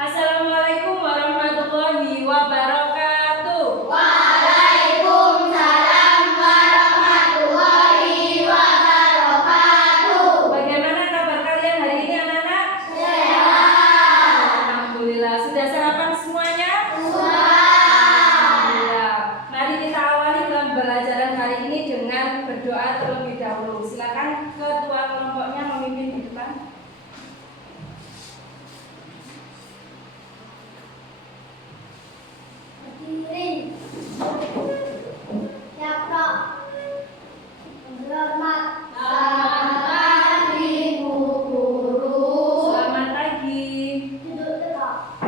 Assalamualaikum warahmatullahi wabarakatuh. Waalaikumsalam warahmatullahi wabarakatuh. Bagaimana kabar kalian hari ini anak-anak? Sehat. Alhamdulillah. Sudah sarapan semuanya? Sudah. Alhamdulillah. Mari kita awali pembelajaran hari ini dengan berdoa terlebih dahulu. Silakan ketua kelompoknya memimpin di depan. Hadirin Yakra Selamat pagi Bu Guru. Selamat pagi. Duduk tegak.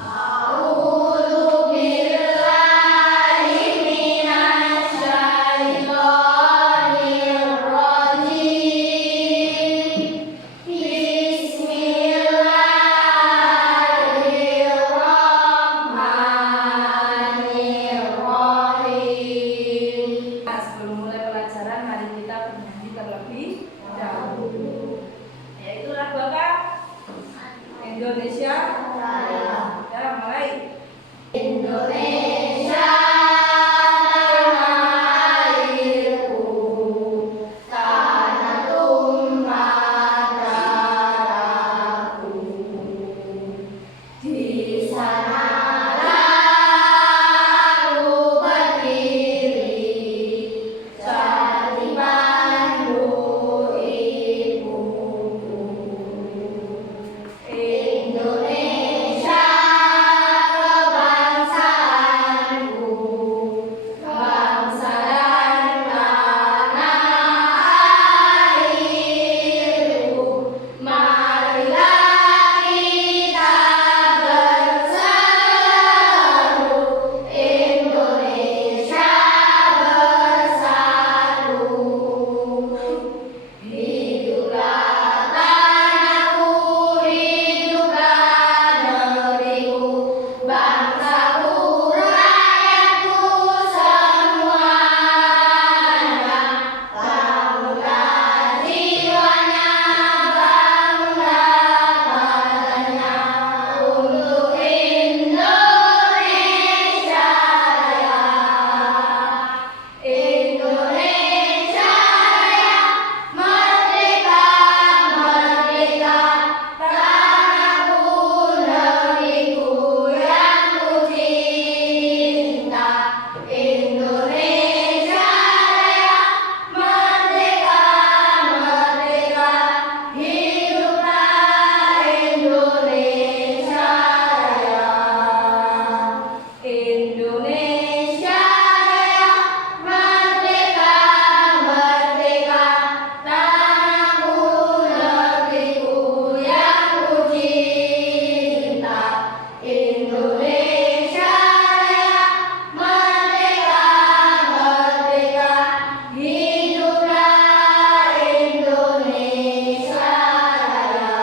A'udzu billahi minasy syaithanir rajim. Bismillahirrahmanirrahim. Sebelum mulai pelajaran, mari kita bernyanyi terlebih dahulu. Yaitu lagu apa? Indonesia Raya. Ya, mulai. Indonesia tanah airku, tanah tumpah darahku. Di sanalah aku berdiri, jadi pandu ibuku. Indonesia kebangsaanku, bangsa dan tanah airku. Marilah kita bersatu, Indonesia bersatu. Hiduplah tanahku, hiduplah negeriku, bangsaku, rakyatku semuanya. Bangunlah jiwanya, bangunlah badannya untuk Indonesia Raya. Indonesia Raya, merdeka, merdeka, tanahku, negeriku yang ku cinta. Indonesia Raya, merdeka, merdeka, hiduplah Indonesia Raya. Indonesia Raya, merdeka, merdeka, tanahku, negeriku yang ku cinta. Indonesia Raya, merdeka, merdeka, hiduplah Indonesia Raya.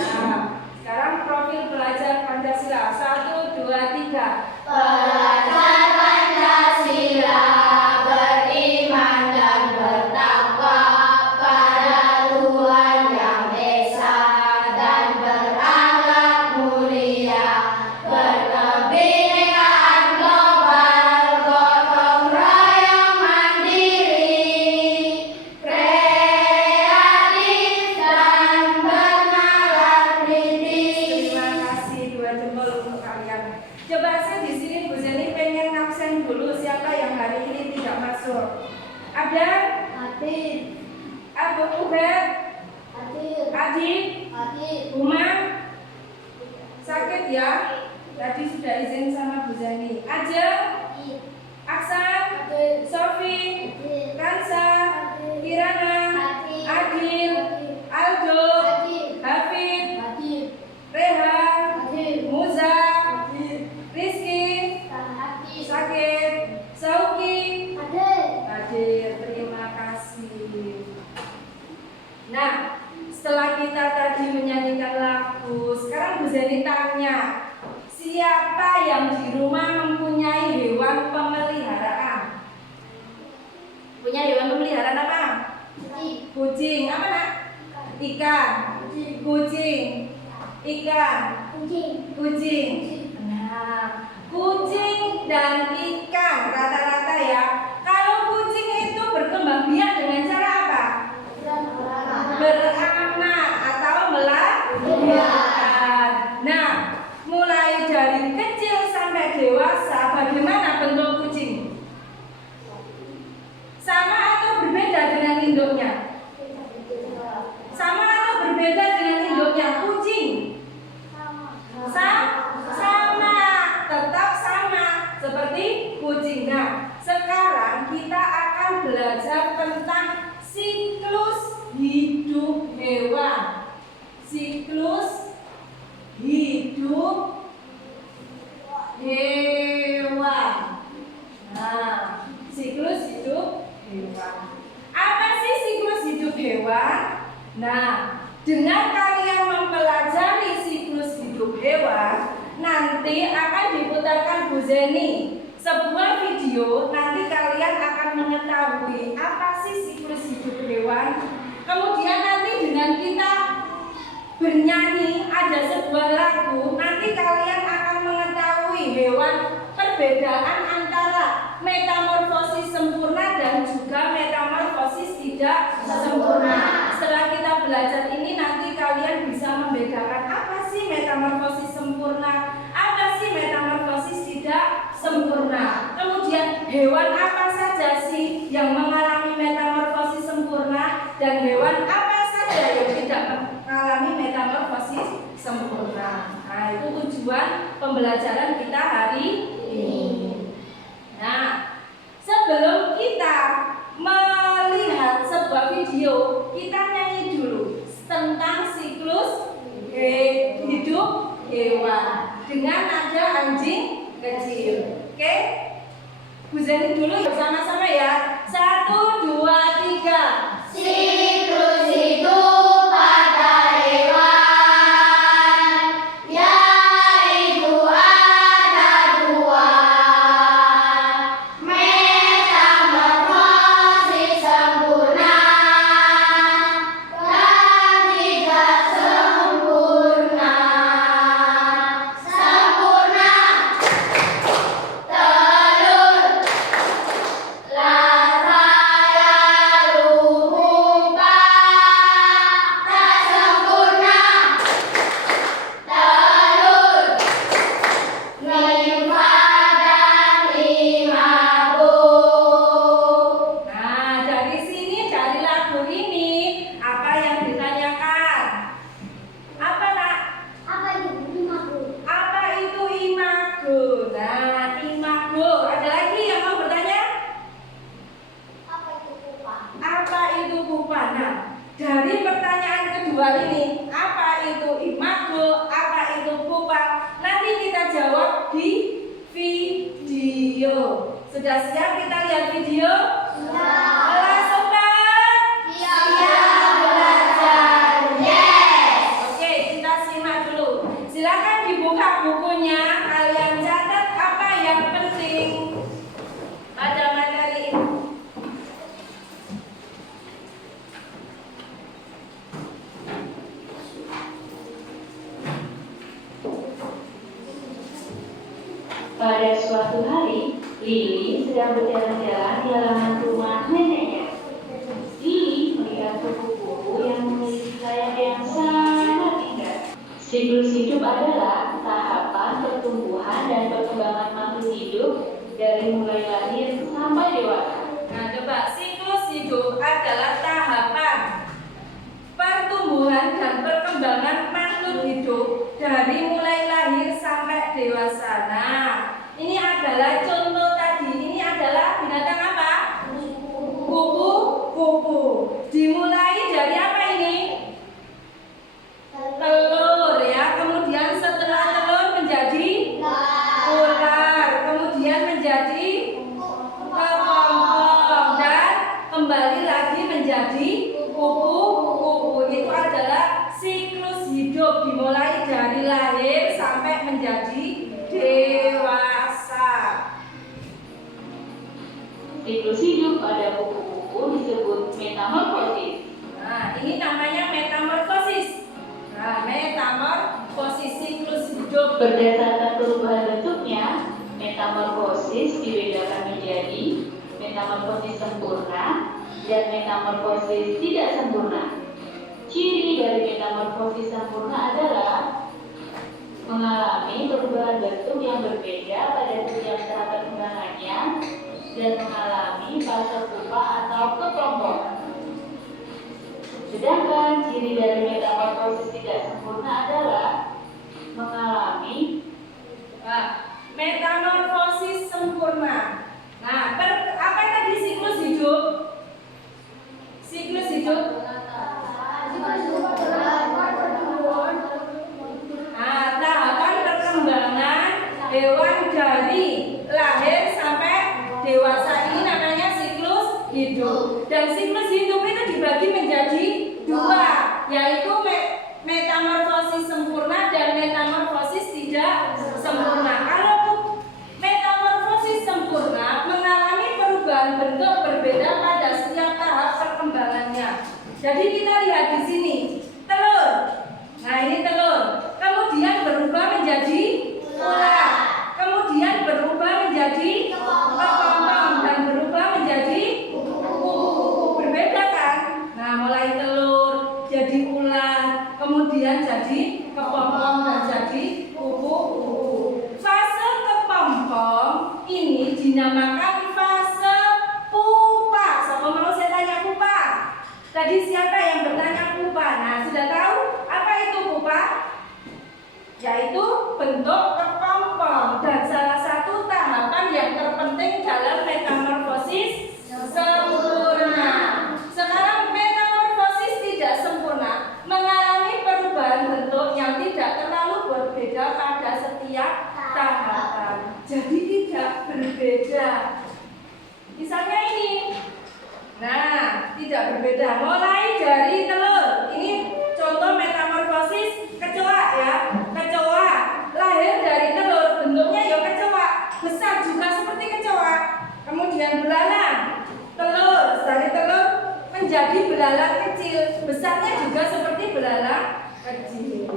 Nah, sekarang profil pelajar Pancasila. 1, 2, 3. Pelajar Pancasila beriman dan bertakwa pada Tuhan Yang Esa dan berakhlak mulia, berkebinekaan global, gotong royong mandiri, kreatif dan bernalar kritis. Terima kasih, 2 jempol untuk kalian. Coba saya di sini Bu Zeni pengen ngabsen dulu siapa yang hari ini tidak masuk. Ada Adil, Abu Ubed, Adil, Adi, Adil, Umar. Sakit ya? Tadi sudah izin sama Bu Zeni. Ajeng, Aksan, Adil, Sofi, Adil, Kansa, Kirana, Adil, Aldo, Hafid, Adil, Rehan, Adil, Muza, Adil, Rizky, Adil, Sakit, Sauki, Adil. hadir. Terima kasih. Nah, setelah kita tadi menyanyikan lagu, sekarang Bu Zeni tanya, siapa yang di rumah mempunyai hewan pemeliharaan? Punya hewan pemeliharaan apa? Kucing. Apa nak? Ikan. Kucing. Ikan. Kucing. Kucing. Nah, kucing dan ikan rata-rata ya. Kalau kucing itu berkembang biak dengan cara apa? Beranak atau melahirkan. Nah, mulai dari kecil sampai dewasa, bagaimana bentuk kucing? Sama atau berbeda dengan induknya? Sama atau berbeda dengan induknya? Kucing sama, tetap sama seperti kucing. Nah, sekarang kita akan belajar tentang siklus hidup hewan. Siklus hidup hewan. Nah, siklus hidup hewan. Apa sih siklus hidup hewan? Nah, dengan kalian mempelajari siklus hidup hewan, nanti akan diputarkan Bu Zeni sebuah video. Nanti kalian akan mengetahui apa sih siklus hidup hewan. Kemudian nanti dengan kita bernyanyi ada sebuah lagu, nanti kalian akan mengetahui hewan perbedaan antara metamorfosis sempurna dan juga metamorfosis tidak sempurna. Setelah kita belajar ini, nanti kalian bisa membedakan apa sih metamorfosis sempurna, apa sih metamorfosis tidak sempurna. Kemudian hewan apa saja sih yang mengalami metamorfosis sempurna dan hewan apa saja yang tidak mengalami metamorfosis sempurna. Nah, itu tujuan pembelajaran kita hari ini. Nah, sebelum kita melihat sebuah video, kita nyanyi dulu tentang siklus hidup hewan dengan nada anjing kecil. Oke? Bu Zeni dulu bersama-sama ya. 1, 2, 3. Siklus hidup pada hewan, yaitu ada dua, metamorfosis sempurna dan tidak sempurna. Sempurna, telur, larva lalu pupa. Tak sempurna, telur, nimfa dan imago. Nah, dari sini, dari lagu ini, apa yang ditanyakan? Apa nak? Apa itu imago? Apa itu imago? Nah, imago. Ada lagi yang mau bertanya? Apa itu pupa? Apa itu pupa? Nah, dari pertanyaan kedua ini, apa itu imago? Apa itu pupa? Nanti kita jawab di video. Sudah siap kita lihat video? Kelas 4 Siap belajar. Yes. Oke, kita simak dulu. Silakan dibuka bukunya. Kalian catat apa yang penting pada materi ini. Pada suatu hari, Lili sedang berjalan-jalan di halaman rumah neneknya. Lili melihat kupu-kupu yang memiliki sayap yang sangat indah. Siklus hidup adalah tahapan pertumbuhan dan perkembangan makhluk hidup dari mulai lahir sampai dewasa. Nah, coba siklus hidup adalah tahapan pertumbuhan dan perkembangan makhluk hidup dari mulai lahir sampai dewasa. Nah, ini adalah contoh tadi. Ini adalah binatang apa? Kupu-kupu. Dimulai dari apa ini? Telur ya. Kemudian setelah telur menjadi ular. Kemudian menjadi kepompong dan kembali lagi menjadi kupu-kupu. Itu adalah siklus hidup dimulai dari lahir sampai menjadi dewasa. Siklus hidup pada kupu-kupu disebut metamorfosis. Nah, ini namanya metamorfosis. Berdasarkan perubahan bentuknya, metamorfosis dibedakan menjadi metamorfosis sempurna dan metamorfosis tidak sempurna. Ciri dari metamorfosis sempurna adalah mengalami perubahan bentuk yang berbeda pada setiap tahap perkembangannya dan mengalami fase pupa atau keklompokan. Sedangkan ciri dari metamorfosis tidak sempurna adalah mengalami metamorfosis sempurna. Nah, apa tadi siklus hidup? Siklus hidup. Nah, tahapan perkembangan hewan dari lahir sampai dewasa ini namanya siklus hidup. Dan siklus hidup itu dibagi menjadi dua, yaitu metamorfosis sempurna dan metamorfosis tidak sempurna. Kalau metamorfosis sempurna mengalami perubahan bentuk berbeda pada setiap tahap perkembangannya. Jadi kita lihat di sini telur. Nah, ini telur. Kemudian berubah menjadi ular. Kemudian berubah menjadi kepompong dan berubah menjadi kupu-kupu. Berbeda kan? Nah, mulai telur jadi ular, kemudian jadi kepompong dan jadi kupu-kupu. Fase kepompong ini dinamakan fase pupa. Siapa mau saya tanya pupa? Tadi siapa yang bertanya pupa? Nah, sudah tahu apa itu pupa? Yaitu bentuk kepompong dan salah satu tahapan yang terpenting dalam metamorfosis sempurna. Sekarang metamorfosis tidak sempurna mengalami perubahan bentuk yang tidak terlalu berbeda pada setiap tahapan. Jadi tidak berbeda. Misalnya ini. Nah, tidak berbeda. Mulai dari telur. Ini contoh metamorfosis kecoa ya. Kecoa lahir dari telur, bentuknya ya kecoa, besar juga seperti kecoa. Kemudian belalang, telur dari telur menjadi belalang kecil, besarnya juga seperti belalang kecil.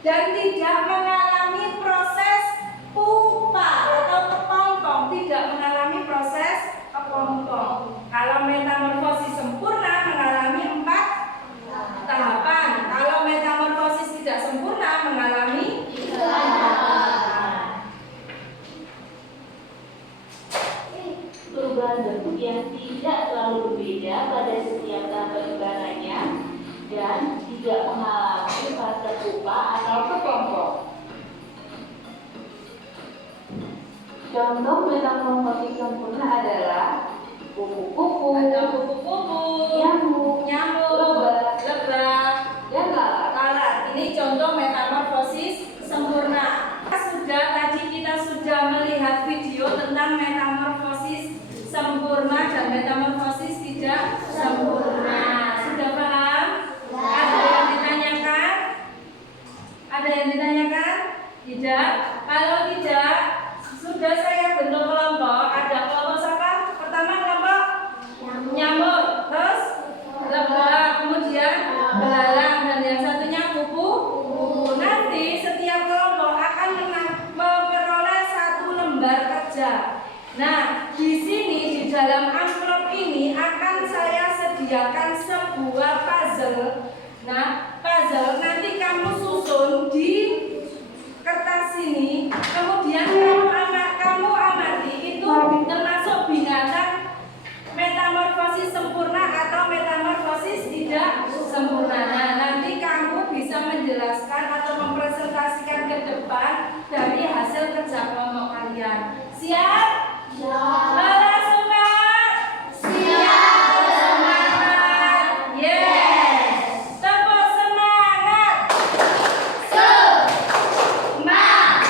Dan tidak mengalami proses pupa atau kepompong, tidak mengalami proses kepompong. Kalau metamorfosis sempurna mengalami 4 tahapan. Kalau metamorfosis tidak sempurna mengalami 3 tahapan. perubahan bentuk yang tidak terlalu berbeda pada setiap tahap perkembangannya dan tidak mengalami fase pupa atau kepompong. Contoh metamorfosis sempurna adalah kupu-kupu, nyamuk, lebah, dan lalat. Ini contoh metamorfosis sempurna. Kita sudah melihat video tentang metamorfosis sempurna dan metamorfosis tidak sempurna. Sudah paham? Ada yang ditanyakan? Ada yang ditanyakan? Tidak? Kalau tidak, sudah saya bentuk kelompok. Ada kelompok siapa? Pertama kelompok nyamuk, terus lebah, kemudian belalang, dan yang satunya kupu-kupu. Nanti setiap kelompok akan memperoleh 1 lembar kerja. Nah, di sini di dalam amplop ini akan saya sediakan sebuah puzzle. Nah, puzzle nanti kamu susun di kertas ini, kemudian kamu amati itu termasuk binatang metamorfosis sempurna atau metamorfosis tidak sempurna. Nah, nanti kamu bisa menjelaskan atau mempresentasikan ke depan dari hasil kerja kelompok kalian. Siap? Siap. Siap. Semangat. Yes. Tepuk semangat. Semangat.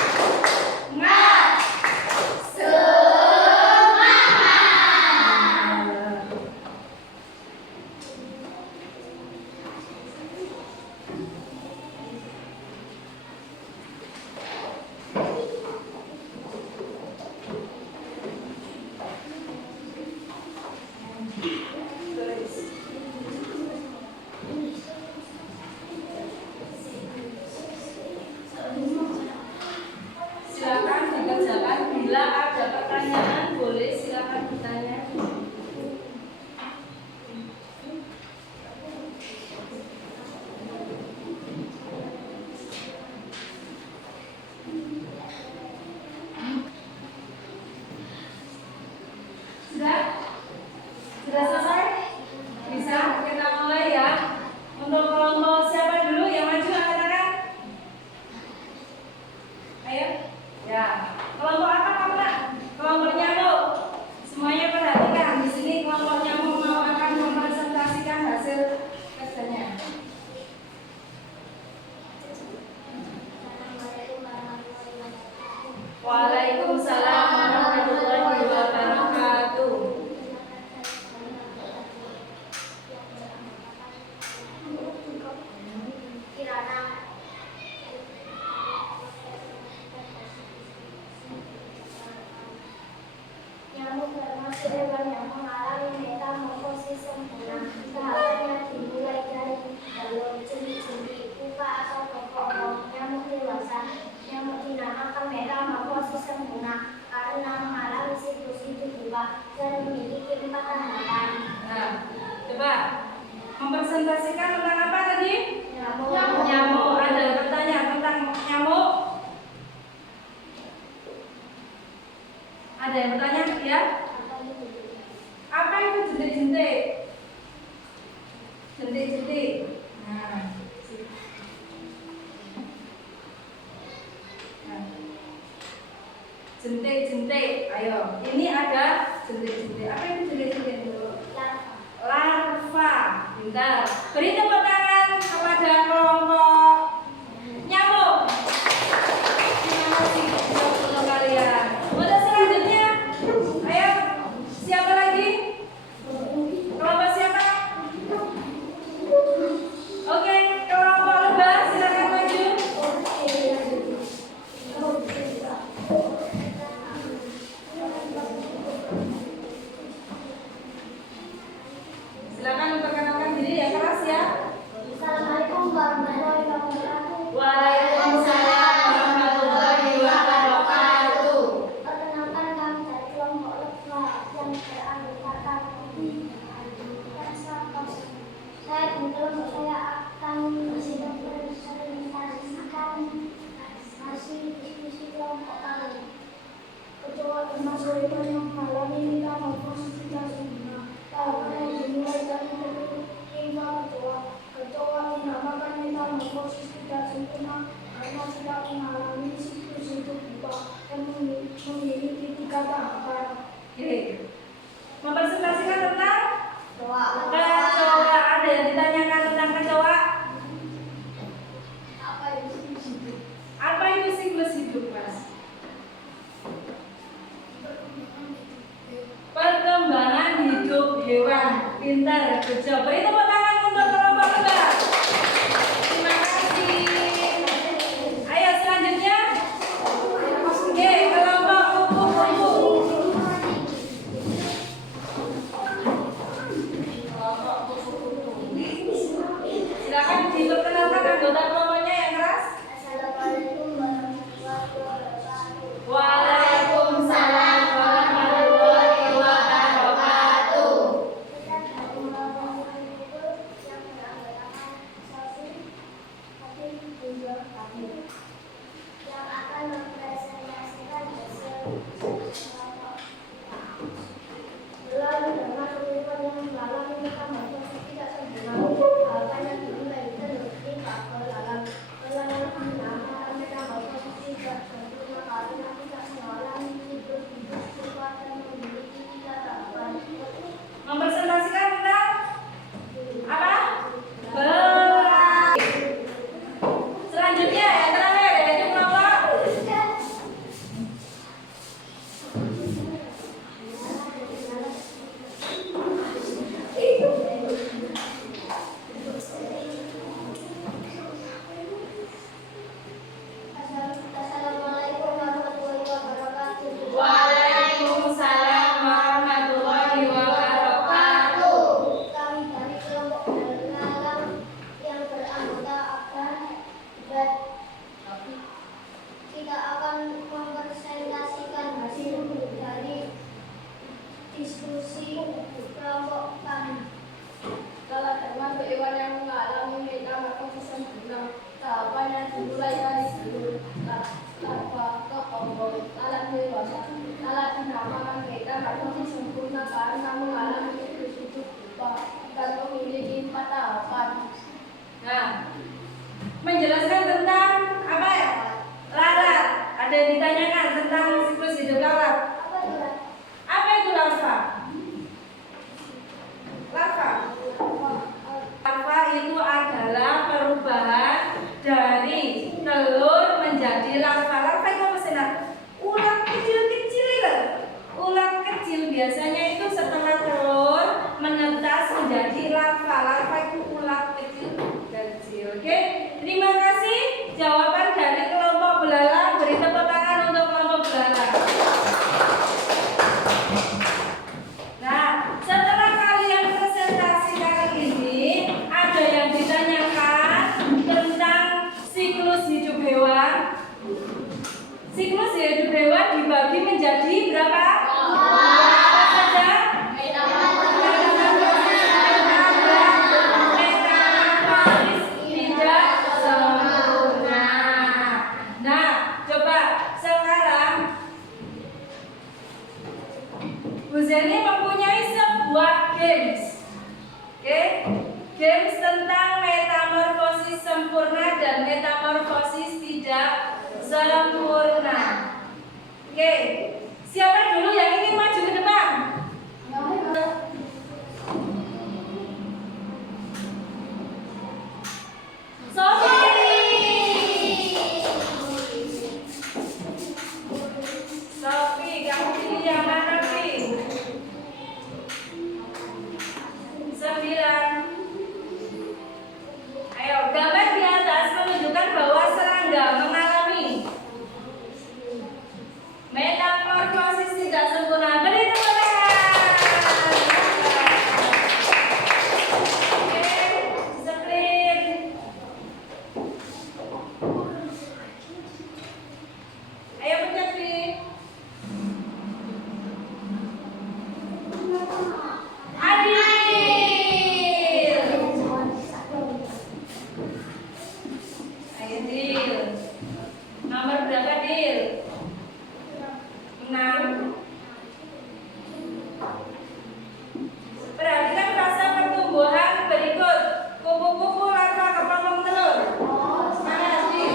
Waalaikumsalam warahmatullahi wabarakatuh. Kirana. Nyamuk termasuk hewan yang mengalami metamorfosis sempurna. Tahapannya dimulai dari balon, cumi-cumi, pupa atau kokong. Nyamuk dewasa. Nyamuk dinamakan metamorfosis sempurna karena mengalami siklus hidup berubah dan memiliki 4 tahapan. Nah, coba mempresentasikan tentang apa tadi? Nyamuk. Nyamuk. Ada yang bertanya tentang nyamuk? Ada yang bertanya ya? Apa itu jentik-jentik? Jentik-jentik. Nah. Jentik-jentik. Ayo, ini ada jentik-jentik. Apa itu jentik-jentik dulu? Larva. Pintar. Beri tepuk tangan kepada kelompok nyamuk. Terima kasih untuk kalian. Untuk selanjutnya, ayo siapa lagi? Kelompok siapa? Oke, kelompok lebah silakan maju. Silakan memperkenalkan diri yang keras ya. Assalamualaikum warahmatullahi wabarakatuh. Waalaikumsalam warahmatullahi wabarakatuh. Perkenalkan kami dari kelompok lebah yang beranggotakan saya dan kelompok saya akan mempresentasikan hasil diskusi kelompok kami. Ketua termasuk hewan yang mengalami metamorfosis tidak sempurna. Tahapannya dimulai dari bentuk hingga ketua dinamakan metamorfosis tidak sempurna karena tidak mengalami siklus hidup berubah dan memiliki 3 tahapan. Oke. Mempresentasikan tentang Ketua. kecoa. Ada yang ditanyakan tentang kecoa? Apa itu hidup? Apa itu siklus hidup, Mas? Perkembangan hidup hewan. Pintar, kejauh. Beri tepuk tangan untuk kelompok lebah. Terima kasih. Ayo selanjutnya. Oke, kelompok kupu-kupu. Silakan diperkenalkan anggota kelompoknya yang keras. Assalamualaikum warahmatullahi wabarakatuh. Waalaikumsalam warahmatullahi wabarakatuh. Kita dari kelompok itu yang beranggotakan Sofi, Fatin, Bunjo, Kami yang akan mempresentasikan hasil kelompok. Lalu termasuk hewan yang mengalami metamorfosis tidak sempurna. Tahapannya dimulai dari faktor alam. Hewan yang dinamakan metamorfosis tidak sempurna karena tidak mengalami siklus hidup berubah dan memiliki 3 tahapan. Mempresentasikan tentang apa? Belah. Selanjutnya yang terakhir yaitu kelompok Assalamualaikum warahmatullahi wabarakatuh. Waalaikumsalam warahmatullahi wabarakatuh. Kami dari kelompok dalam yang beranggota Abdan dan kita akan mempresentasikan hasil dari diskusi kelompok kami. Salah termasuk hewan yang mengalami metamorfosis sempurna. Tahapannya dimulai dari telur, larva, ke ombong, lalat dewasa. Lalat dinamakan metamorfosis sempurna karena mengalami siklus hidup berubah dan memiliki 4 tahapan. Nah, menjelaskan tentang apa ya? Lalat. Ada yang ditanyakan tentang siklus hidup lalat. Apa itu? Apa itu larva? Larva. Larva itu adalah perubahan dari telur menjadi larva. Larva itu apa sih? Ular biasanya itu setelah telur menetas menjadi larva. Larva itu ulat kecil. Oke, terima kasih jawaban dari kelompok belalang. Beri tepuk tangan untuk kelompok belalang. Nah, setelah kalian presentasi kali ini, ada yang ditanyakan tentang siklus hidup hewan. Siklus hidup hewan dibagi menjadi berapa? Apa saja? Metamorfosis tidak sempurna. Nah, coba sekarang Bu Zeni mempunyai sebuah games. Oke? Games tentang metamorfosis sempurna dan metamorfosis tidak sempurna. Oke, siapa dulu yang ingin maju ke depan? Sofi, kamu pilih yang mana, Fi? 9. Ayo, gambar di atas menunjukkan bahwa serangga mengalami metamorfosis tidak sempurna. Beri tepuk tangan. Oke, split. Ayo pencet, Fi. Adil. Ayo, Dil. Nomor berapa, Dil? 6. Perhatikan fase pertumbuhan berikut. Kupu-kupu larva kepompong telur. Semangat, Dil.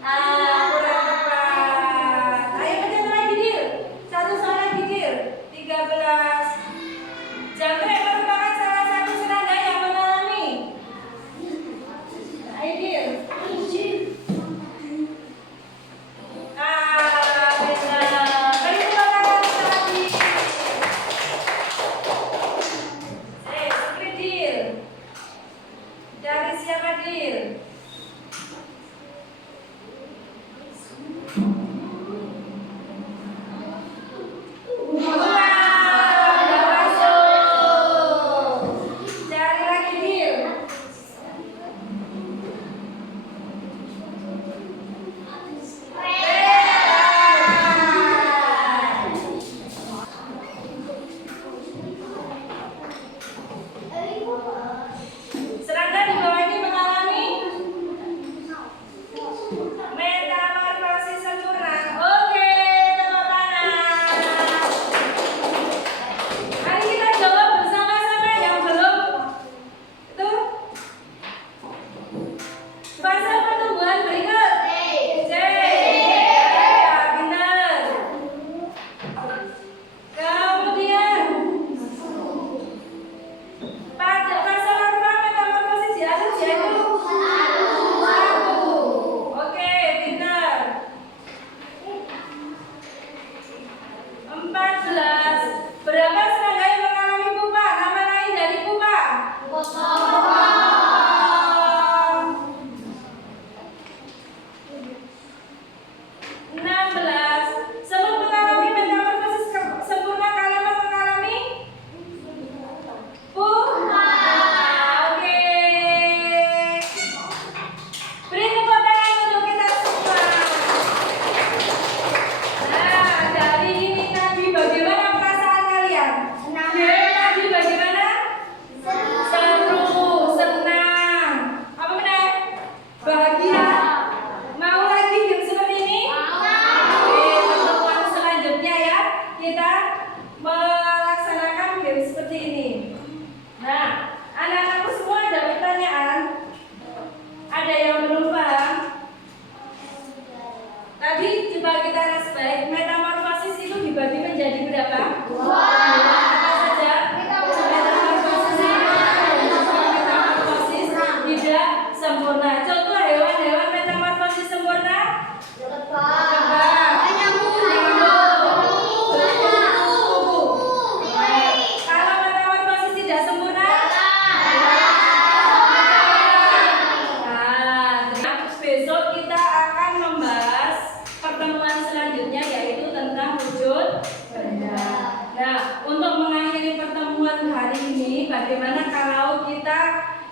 Kurang tepat. Ayo pencet lagi, Dil. Satu soal lagi, Dil. 13. Jangkrik merupakan salah satu serangga yang mengalami. Ayo, Dil. Benar. Beri tepuk tangan lagi. Split, Dil. Dari siapa, Dil? Udah masuk. Cari lagi, Dil. Serangga di bawah ini mengalami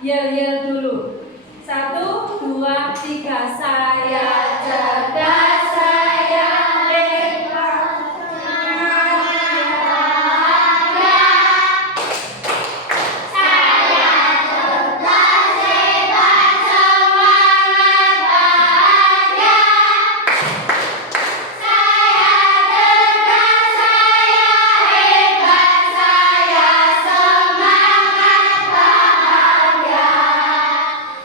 Yel-yel dulu. 1, 2, 3. Saya cerdas, saya hebat, semangat bahagia. Saya cerdas, hebat, semangat bahagia. Saya cerdas, saya hebat, saya semangat bahagia.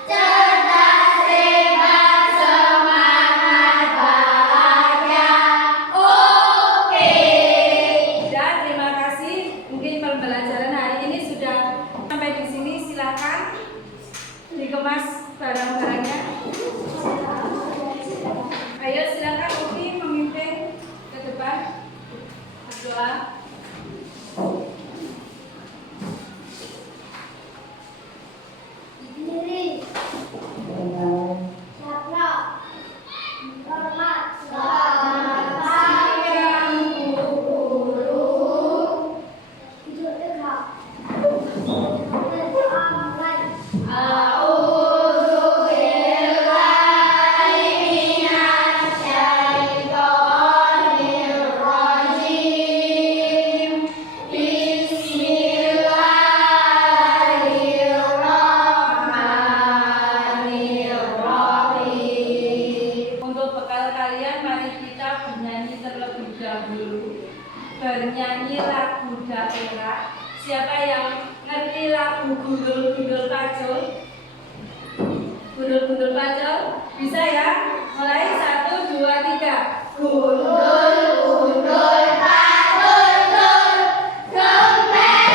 Cerdas, hebat, semangat bahagia. Oke. Dan terima kasih. Mungkin pembelajaran hari ini sudah sampai di sini. Silakan dikemas barang-barangnya. Ayo silakan Uki memimpin ke depan. Berdoa. Diri. Siapa? Hormat. Selamat siang, guru. Hidup tegak. Berdoa mulai. A'udzu billahi minasyaitonir rajim. Bismillahirrahmanirrahim. Untuk bekal kalian, mari kita bernyanyi terlebih dahulu. Bernyanyi lagu daerah. Siapa yang ngerti lagu Gundul-Gundul Pacul? Gundul-Gundul Pacul? Bisa ya? Mulai 1, 2, 3. Gundul, gundul, pacul, tul, gembelan,